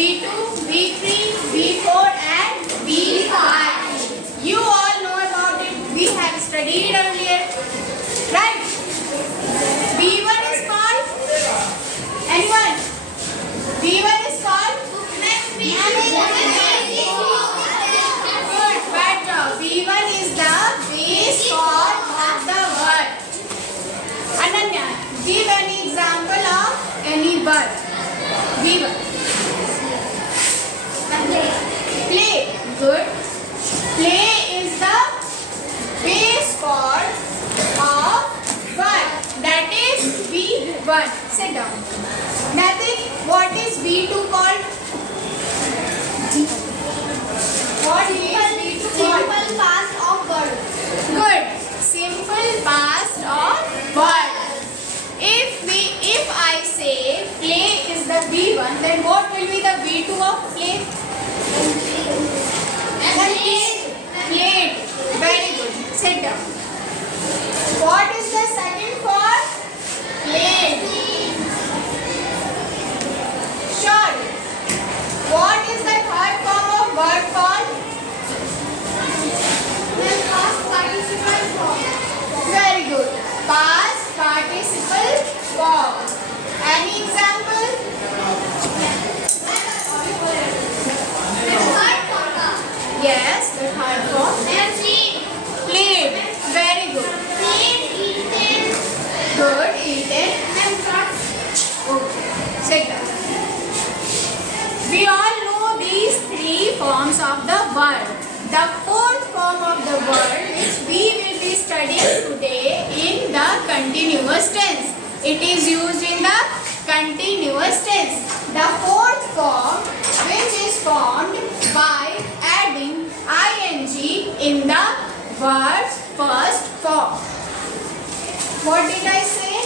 V2, V3, V4 and V5. You all know about it. We have studied earlier. Right? V1 is called? Anyone? V1 is called? Good, bad job. V1 is the base form of the word. Ananya, give any example of any word. V1. Play. Good. Play is the base form of word. That is V1. Sit down. Nothing. What is V2 called? What is V2 called? Simple past of word. Good. Simple past of word. If I say play is the V1, then what will be the V2 of play? Played. Very good. Sit down. What is the second for? Played. Sure. What is the third form of word called? Past participle form. Very good. Past participle form. Any example? Yes, the third form. Played. Very good. Good. Eaten. Okay. Sit down. We all know these three forms of the word. The fourth form of the word which we will be studying today in the continuous tense. It is used in the continuous tense. The fourth form which is formed by adding ing in the word's first form. What did I say?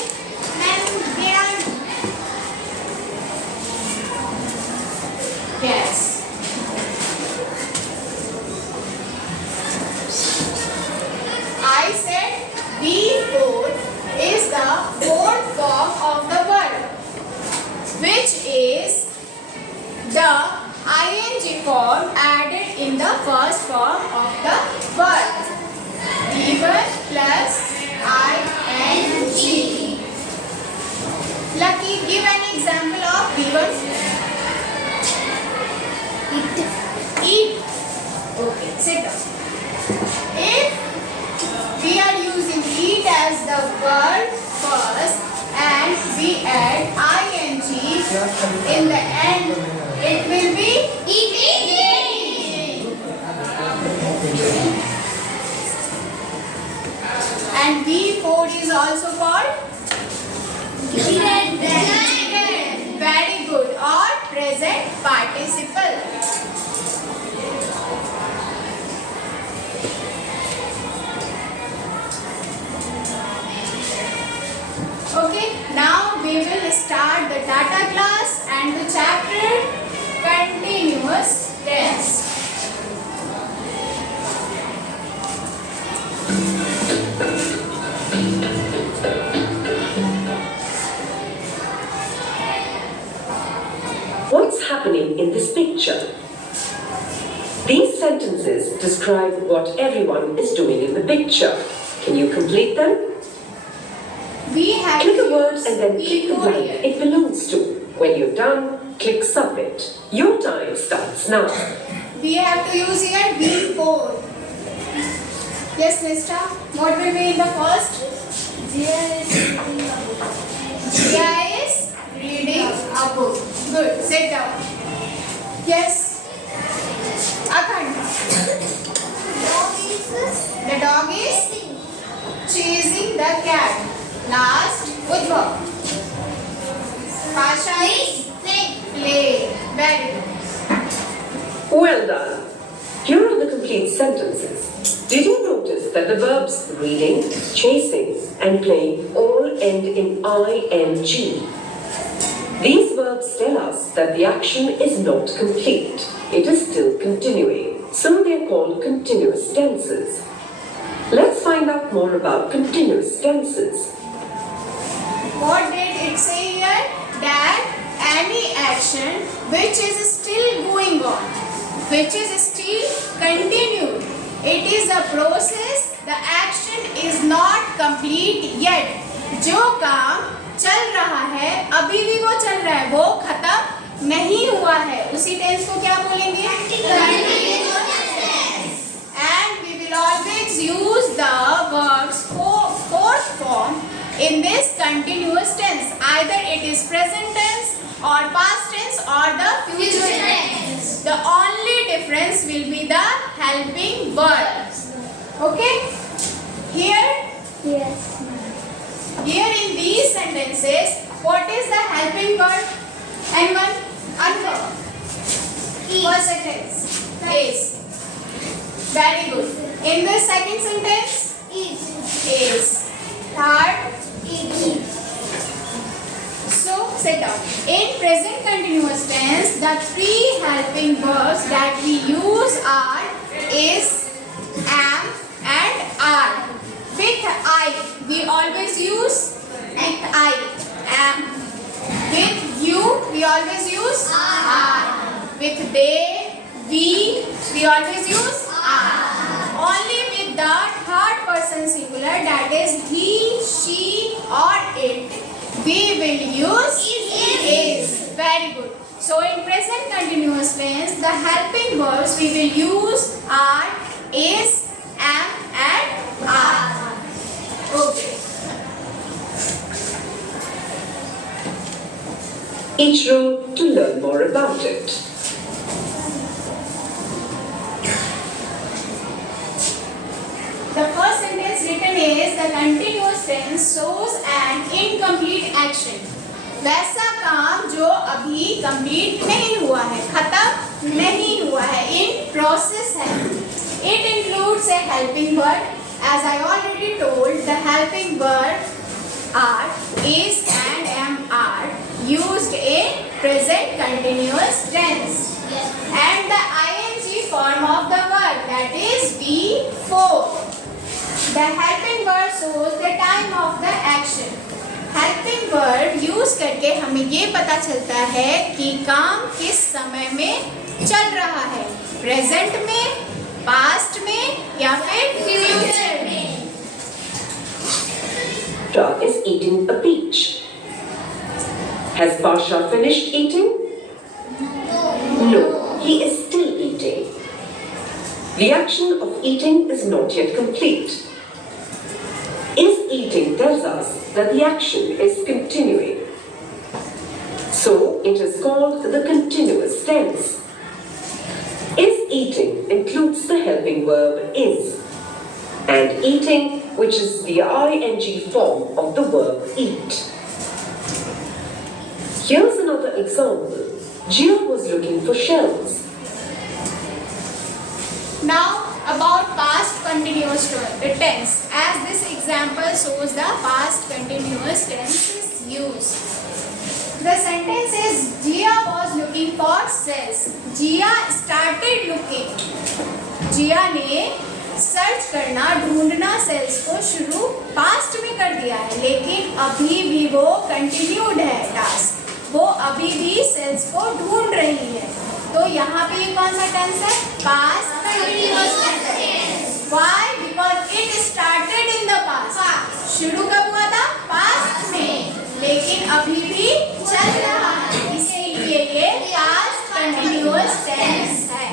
Yes. I said V4 is the fourth form of the word, which is the ing form added in the first form of the word. V1 plus ing. Lucky, give an example of V1. Eat. Okay, sit down. If we are using eat as the word first and we add ing in the end, it will be eating. And V4 is also called eaten. Very good. Or present participle. Okay, now we will start the data class and the chapter continuous tense. What's happening in this picture? These sentences describe what everyone is doing in the picture. Can you complete them? We have Click a word used and then click the blank V4 it belongs to. When you're done, click submit. Your time starts now. We have to use here V4. Yes, Nista. What will be in the first? Jia is reading a book. Good. Sit down. Yes. Akhand. The dog is chasing the cat. Last, Udbhav. Pasha is play. Very good. Well done. Here are the complete sentences. Did you notice that the verbs reading, chasing, and playing all end in ing? These verbs tell us that the action is not complete. It is still continuing. So they are called continuous tenses. Let's find out more about continuous tenses. What did it say here? That any action action which is still going on, which is still continued. It is a process. The action is not complete yet. जो काम चल रहा है अभी भी वो चल रहा है, वो खत्म नहीं हुआ है, उसी टेंस को क्या बोलेंगे? And we will always use the verbs fourth form in this continuous tense. Either it is present tense or past tense or the future tense. The only difference will be the helping verbs. Okay? Here in these sentences, what is the helping verb? Anyone? Answer. First sentence is. Very good. In the second sentence, is. Third, so sit down. In present continuous tense, the three helping verbs that we use are is, am, and are. With I, we always use I, am. With you, we always use are. With they, we always use are. Only with the third person singular, that is he, she, or it, we will use is. Very good. So in present continuous tense, the helping verbs we will use are is, am, and are. Okay. Each row to learn more about it. The first sentence written is the continuous tense shows an incomplete action. वैसा काम जो अभी complete नहीं हुआ है, खत्म नहीं हुआ है, in process है. It includes a helping verb. As I already told, the helping verb are, is, and am, are used in present continuous tense. And the ing form of the verb, that is be, for. The helping verb shows the time of the action. Helping verb use करके हमें ये पता चलता है कि काम किस समय में चल रहा है, प्रेजेंट में, पास्ट में या फिर फ्यूचर में. Pasha is eating a peach. Has Pasha finished eating? No, he is still eating. The action of eating is not yet complete. Is eating tells us that the action is continuing. So it is called the continuous tense. Is eating includes the helping verb is, and eating, which is the ing form of the verb eat. Here's another example. Gia was looking for shells. Now about past continuous tense. As this example shows the past continuous tense is used. The sentence is Gia was looking for cells. Gia started looking. Gia ने search करना, ढूंढना sales को शुरू past में कर दिया है, लेकिन अभी भी वो कंटिन्यूड है टास्क. वो अभी भी सेल्स को ढूंढ रही है. तो यहाँ पे ये कौन सा टेंस है? Past continuous tense. Why? Because it started in the past. शुरू कब हुआ था? पास्ट में, लेकिन अभी भी चल रहा है, इसीलिए ये पास्ट कंटिन्यूअस टेंस है.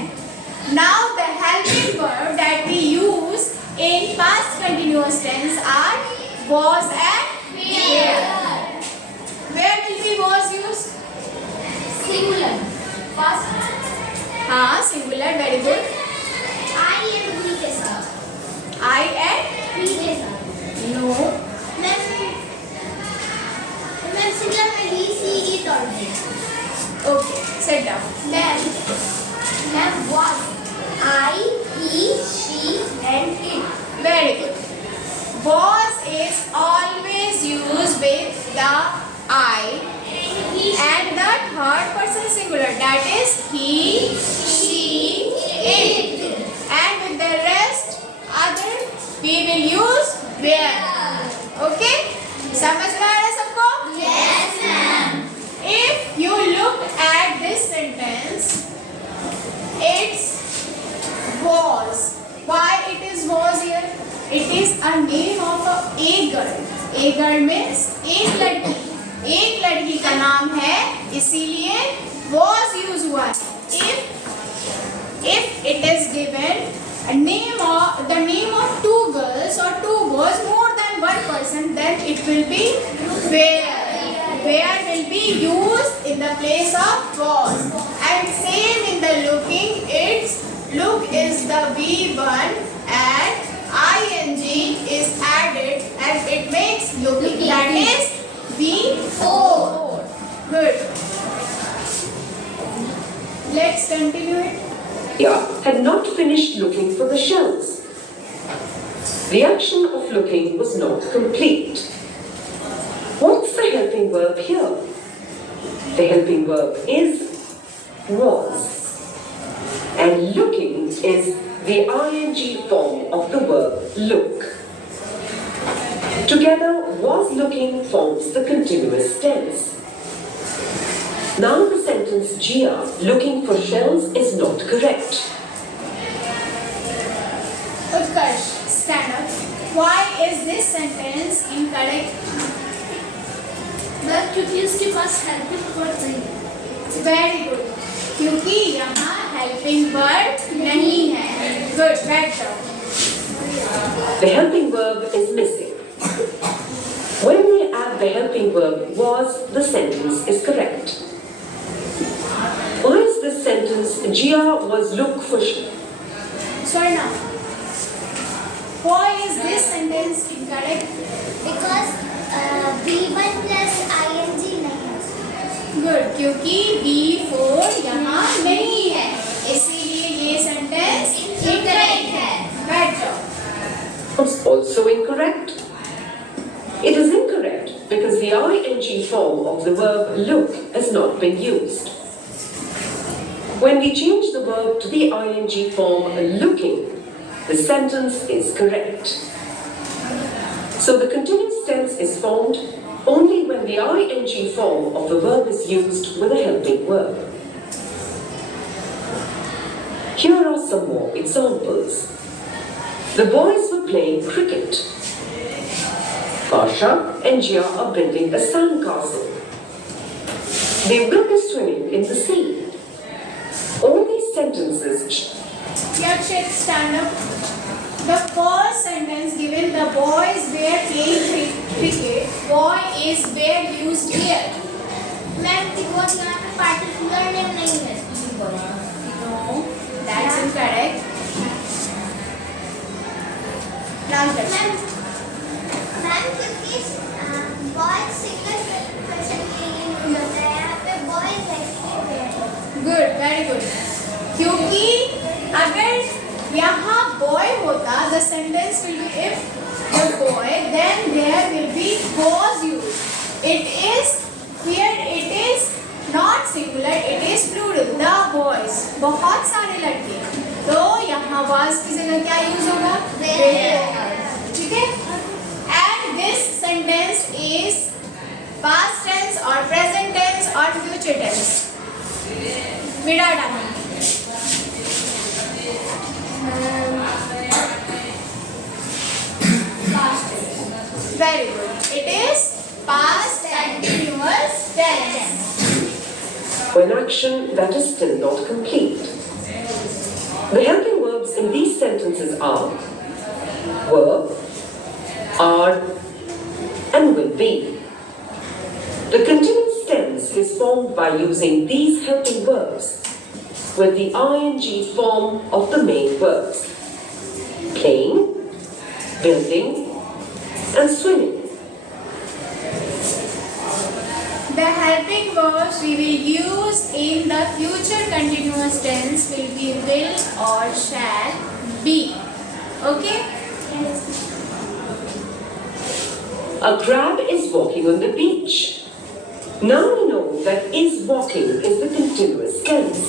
Now the helping verb that we use in past continuous tense are was and were. Where will be was used? Singular. First. हाँ, singular, very good. I and we के साथ. I and We के साथ. no. मैं singular में he, she, it और they. Okay, sit down. Then was. I, he, she, and it. Very good. Was is always used with the I and the third person singular, that is he, she, it. And with the rest other we will use where. Okay? समझ में आ रहा है सबको? Yes, ma'am. If you look at A girl means एक लड़की. एक लड़की का नाम है, इसीलिए was use हुआ है. If it is given the name of two girls or two boys more than one person, then it will be where. Where will be used in the place of was. And same in the looking, its look is the V1 and ing is added and it makes looking. That is V4. Good. Let's continue it. India had not finished looking for the shells. The action of looking was not complete. What's the helping verb here? The helping verb is was. And looking is the ing form of the verb look. Together, was looking forms the continuous tense. Now the sentence Gia looking for shells is not correct. Utkarsh, stand up. Why is this sentence incorrect? क्योंकि इसके पास helping verb नहीं है. Very good. क्योंकि यहाँ helping verb नहीं है. Good, बैठ जाओ. The helping verb is missing. When we add the helping verb was, the sentence is correct. Why is this sentence Gia was look for Sorry now. Why is this sentence incorrect? Because V1 plus ing नहीं है. Good, क्योंकि V4 यहाँ नहीं है, इसीलिए ये sentence incorrect है. बैठ जाओ. was also incorrect? It is incorrect because the ing form of the verb look has not been used. When we change the verb to the ing form looking, the sentence is correct. So the continuous tense is formed only when the ing form of the verb is used with a helping verb. Here are some more examples. The boys were playing cricket. Pasha and Gia are building a sandcastle. They will be swimming in the sea. All these sentences. Yakshit, stand up. The first sentence given, the boys were playing cricket. Boy is were used here. Ma'am because यहाँ पे particular name नहीं है. No, that's incorrect. Now ma'am क्योंकि boys single person के लिए use होता है. यहाँ पे boys active good, very good. क्योंकि अगर यहाँ boy होता, the sentence will be if the boy, then there will be was used. It is here. It is not singular. It is plural. The boys. बहुत सारे लड़के. तो यहाँ was की जगह क्या यूज होगा? Were. ठीक है? And this sentence is past tense or present tense or future tense. मिटा डालना. Very good. It is past continuous tense. When action that is still not complete. The helping verbs in these sentences are were, are, and will be. The continuous tense is formed by using these helping verbs with the ing form of the main verbs. Playing, building, and swimming. The helping verbs we will use in the future continuous tense will be will or shall be. Okay? A crab is walking on the beach. Now we know that is walking is the continuous tense.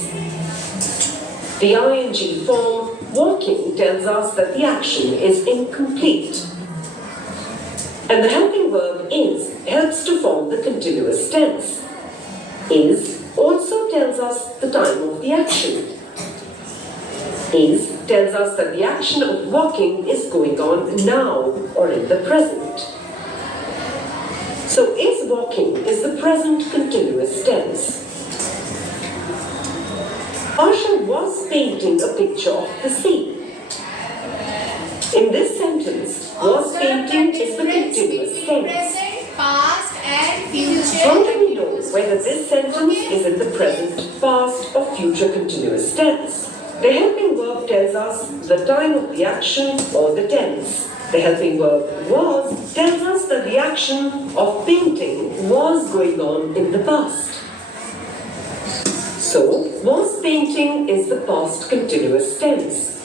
The ing form walking tells us that the action is incomplete. And the helping verb is helps to form the continuous tense. Is also tells us the time of the action. Is tells us that the action of walking is going on now or in the present. So is walking is the present continuous tense. Asha was painting a picture of the sea. In this sentence, was Observe the painting is the difference continuous between tense. present, past, and future. How do we know whether this sentence Okay. is in the present, past, or future continuous tense? The helping verb tells us the time of the action or the tense. The helping verb was tells us that the action of painting was going on in the past. So, was painting is the past continuous tense.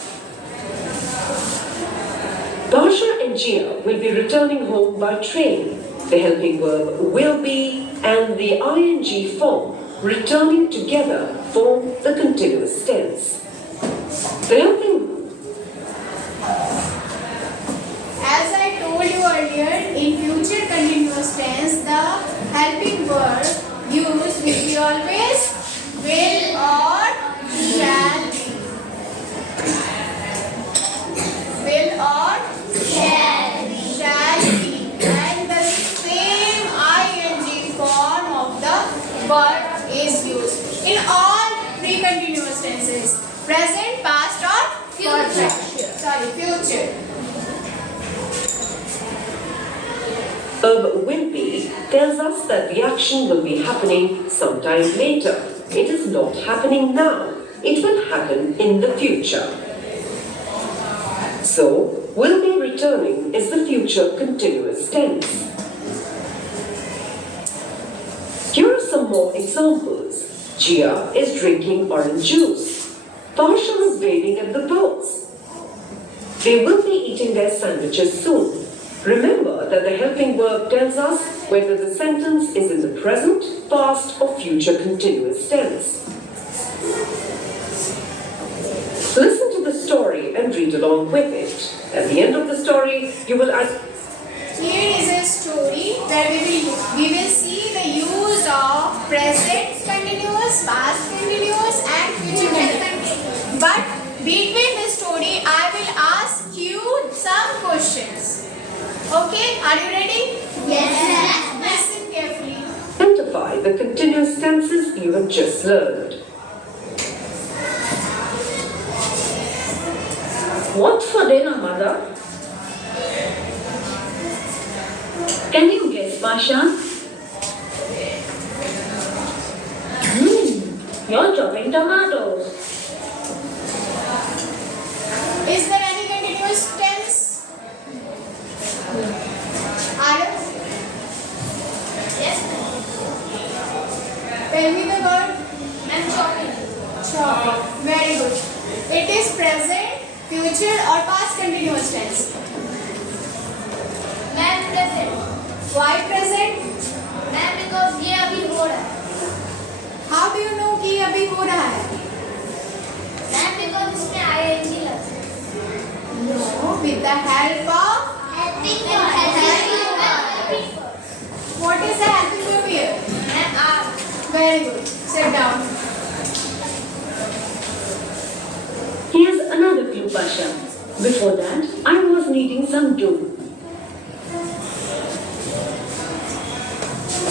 Basha and Gia will be returning home by train. The helping verb will be and the ing form returning together form the continuous tense. The helping As I told you earlier, in future continuous tense, the helping verb used will be always will or shall be. Will or shall be. And the same ing form of the verb is used in all three continuous tenses. Present, past or future. verb will be tells us that the action will be happening sometime later. It is not happening now. It will happen in the future. So, will be returning is the future continuous tense. Here are some more examples. Gia is drinking orange juice. Pasha is waving at the boats. They will be eating their sandwiches soon. Remember that the helping verb tells us whether the sentence is in the present, past, or future continuous tense. Listen to the story and read along with it. At the end of the story, you will Here is a story where we will see the use of present continuous, past continuous, and future continuous. But between the story, I will ask you some questions. Okay, are you ready? Yes. Listen carefully. identify the continuous tenses you have just learned. What's for dinner, mother? Can you guess, Pasha? You're chopping tomatoes. Is there any continuous tense? Arif? Yes. Tell me the word. I'm chopping. Chop. Very good. It is present, future or past continuous tense. मैं present. Why present? मैं because ये अभी हो रहा है. How do you know कि अभी हो रहा है? मैं because इसमें ing लगा है. No, with the help of Helping what is the helping verb here? मैं are. Very good. Sit down. Here's another clue, Pasha. Before that, I was kneading some dough.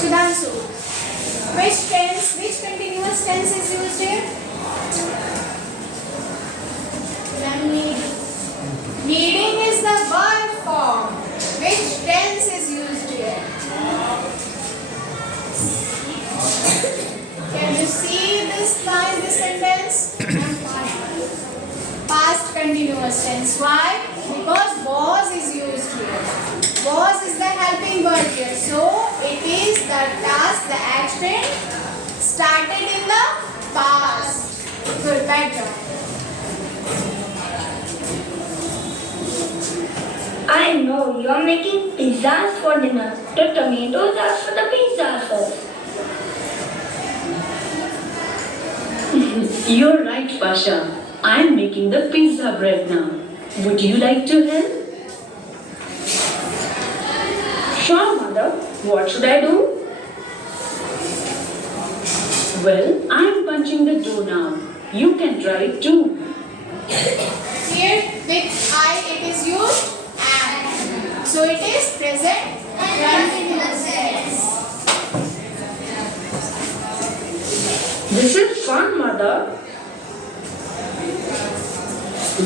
Sudhanshu, which continuous tense is used here? Kneading is the verb form. Which tense is used here? Can you see this line, this sentence? Past continuous tense. Why? Because was is used here. Was is the helping verb here. So it is the task, the action started in the past. Good, better. I know you are making pizzas for dinner. The tomatoes are for the pizza sauce. You're right, Pasha. I'm making the pizza bread now. Would you like to help? Sure, mother. What should I do? Well, I'm punching the dough now. You can try it too. Here with I it is used and. So it is present Continuous tense. This is fun, mother.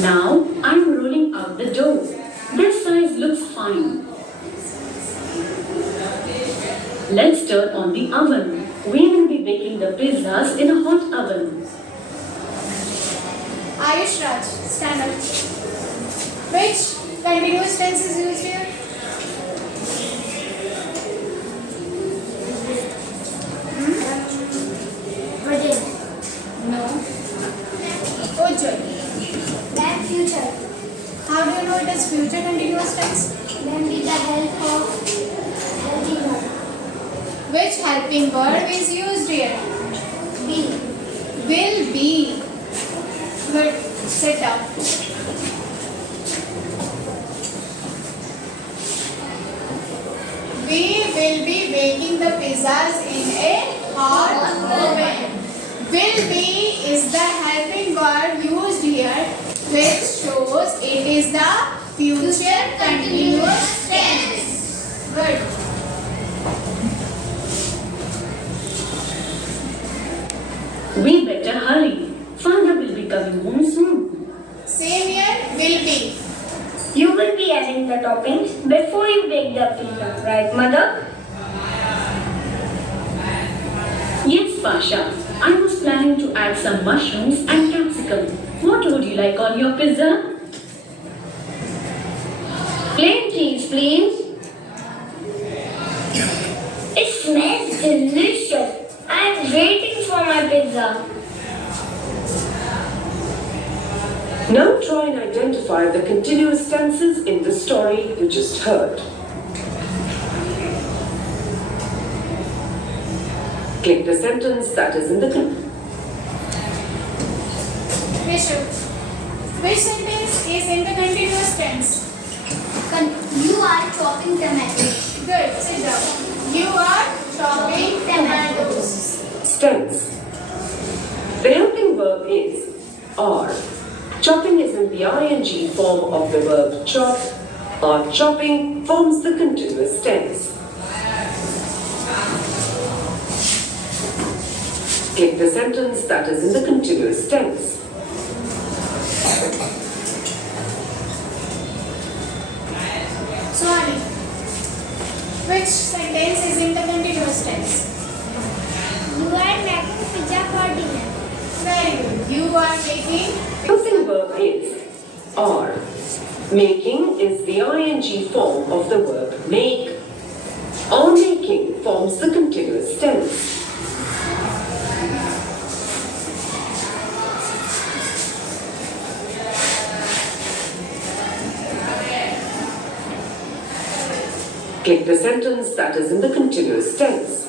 Now I'm rolling out the dough. This size looks fine. Let's turn on the oven. We will be baking the pizzas in a hot oven. Ayush Raj, stand up. Which continuous tense is used here? Present. No. Ujjwal. Then future. How do you know it is future continuous tense? Then with the help of helping verb. Which helping verb is used here? Be. Will be. Good. Sit down. We will be baking the pizzas in a hot oven. Will be is the helping verb used here, which shows it is the future continuous tense. Good. We better hurry. Father will be coming home soon. Same here, will be. You will be adding the toppings before you bake the pizza, right, mother? Yes, Pasha. I was planning to add some mushrooms and capsicum. What would you like on your pizza? Plain cheese, please. It smells delicious. I'm waiting for my pizza. Now try and identify the continuous tenses in the story you just heard. Click the sentence that is in the Vishu. Which sentence is in the continuous tense? You are chopping tomatoes. Good, sit down. You are chopping tomatoes. tense. The helping verb is are. Chopping is in the ing form of the verb chop. Are chopping forms the continuous tense. Click the sentence that is in the continuous tense. Swati. Which sentence is in the continuous tense? You are making pizza for dinner. Very good. You are making. Helping verb is are. Making is the ing form of the verb make. Are making forms the continuous tense. Click the sentence that is in the continuous tense.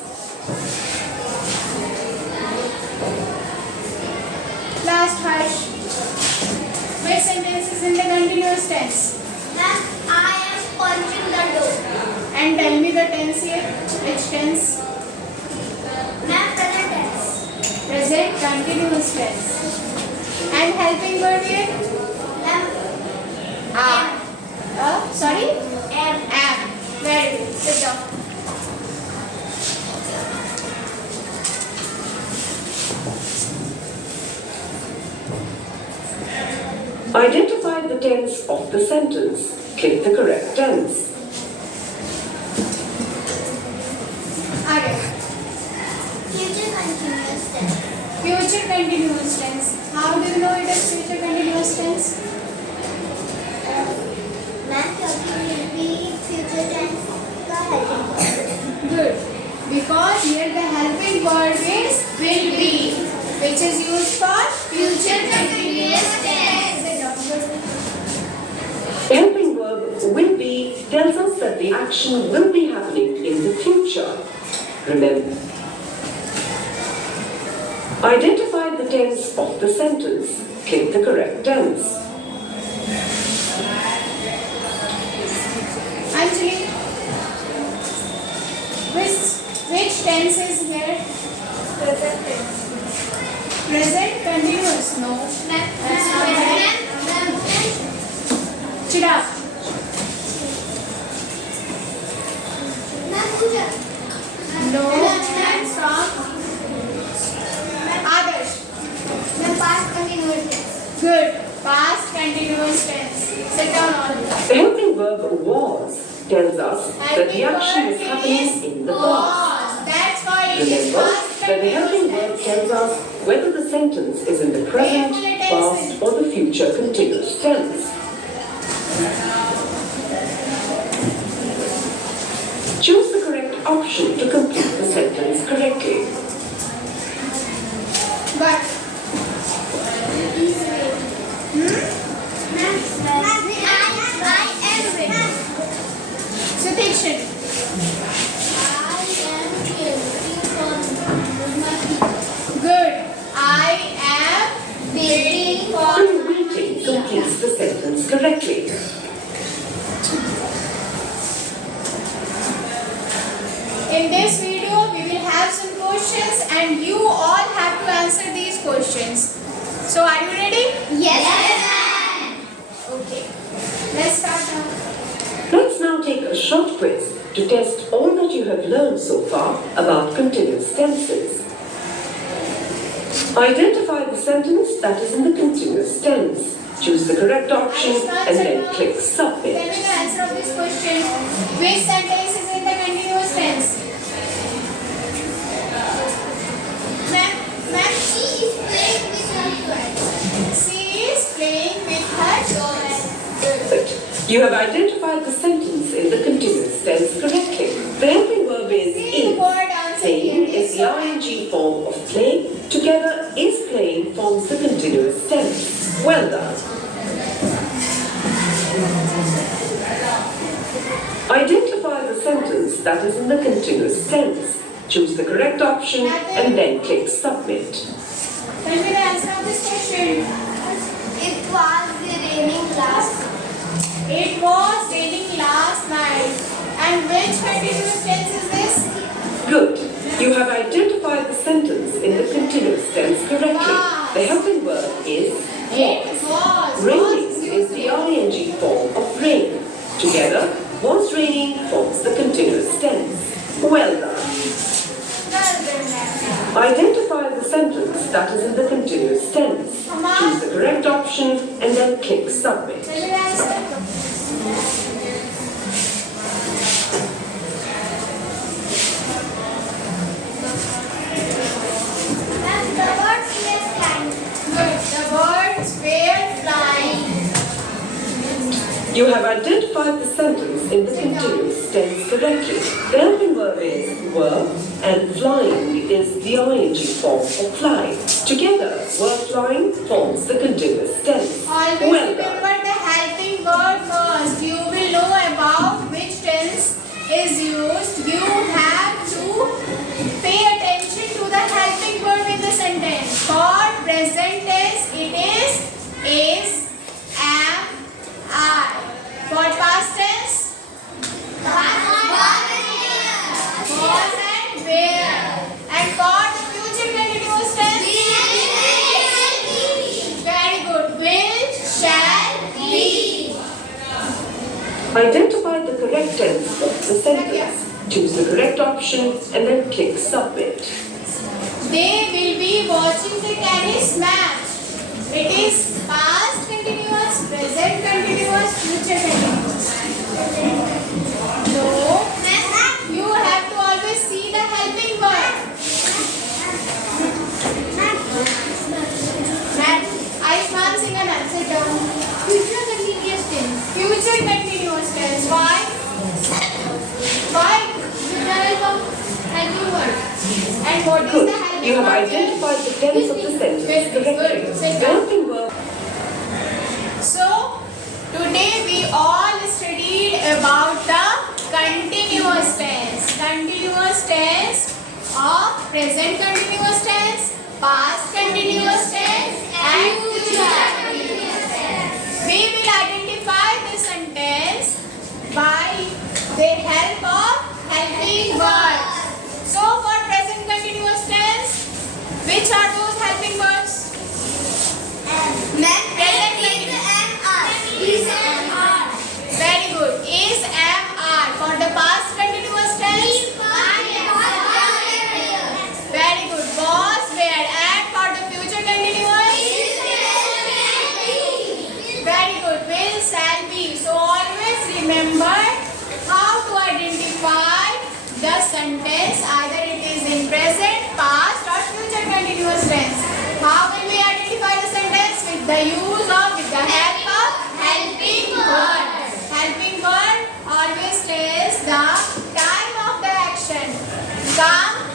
Last Harsh. Which sentence is in the continuous tense? Then I am punching the dough. And tell me the tense here. Which tense? Then present tense. Present continuous tense. And helping verb here? Then Are. Sorry? Am. Very good. Sit down. Identify the tense of the sentence. Click the correct tense. आगे. future continuous tense. Future continuous tense. How do you know it is future continuous tense? Then talking will be future tense. The helping verb. Good. Because here the helping word is will be, which is used for future continuous tense. The helping verb will be tells us that the action will be happening in the future. Remember. Identify the tense of the sentence. Click the correct tense. Anjali, which tense is here? Present tense. Present continuous. No. That's not right. Chirag. verb was tells us that the action is happening in the past. That's why it is Remember past that the helping continuous verb tells us whether the sentence is in the present, past, or the future continuous tense. Choose the correct option to complete the sentence correctly. But Satikshan, good. I am waiting for. The waiting completes the sentence correctly. In this video, we will have some questions and you all have to answer these questions. So, are you ready? Yes. Okay. Let's start now. Let's now take a short quiz to test all that you have learned so far about continuous tenses. Identify the sentence that is in the continuous tense. Choose the correct option and then click Tell me Submit. the answer of this question. Which sentence is in the continuous tense? Ma'am, She is playing with her toy. she is playing with her toys. Good. You have identified the sentence in the continuous tense correctly. The helping verb is See the word is. answer Playing here. is the ing form of play. Together is playing forms the continuous tense. Well done. Identify the sentence that is in the continuous tense. Choose the correct option and then click Submit. Tell me the answer of this question. It was raining last. It was raining last night. And which continuous tense is this? Good. You have identified the sentence in the continuous tense correctly. The helping verb is It was. was. Raining is the ing form of rain. Together, was raining forms the continuous tense. Well done. Identify the sentence that is in the continuous tense. Choose the correct option and then click Submit. Tell me the answer. The birds were flying. Good. The birds were flying. You have identified the sentence in the continuous tense correctly. The helping verb is were and flying is the ing form of fly. Together, were flying forms the continuous tense. Always Well done. remember the helping word first. You will know about which tense is used. You have to pay attention to the helping verb in the sentence. For present tense, it is, am, are. For past tense, was and were. And for the future continuous tense, very good. Will, shall, be. Identify the correct tense of the sentence. Choose the correct option and then click Submit. They will be watching the tennis match. It is past continuous, present continuous, future continuous. So, you have to always see the helping verb. Ma'am, Aishman Singh, sit down. Future continuous tense. Future continuous tense. Why? Why? There is a helping verb. And what is Good. the helping You have verb here? identified the tense of the sentence Very good. correctly. Sit The down. helping verb So, today we all studied about the continuous tense. Continuous tense of present continuous tense, past continuous tense and future continuous tense. We will identify the sentence by the help of helping verbs. So, for present continuous tense, which are those helping verbs? Very good. Is, am, are. For the past continuous tense? Very good. Was, were. And for the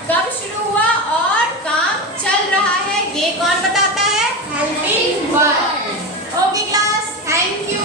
कब शुरू हुआ और काम चल रहा है ये कौन बताता है? Helping verb. Okay class, thank you.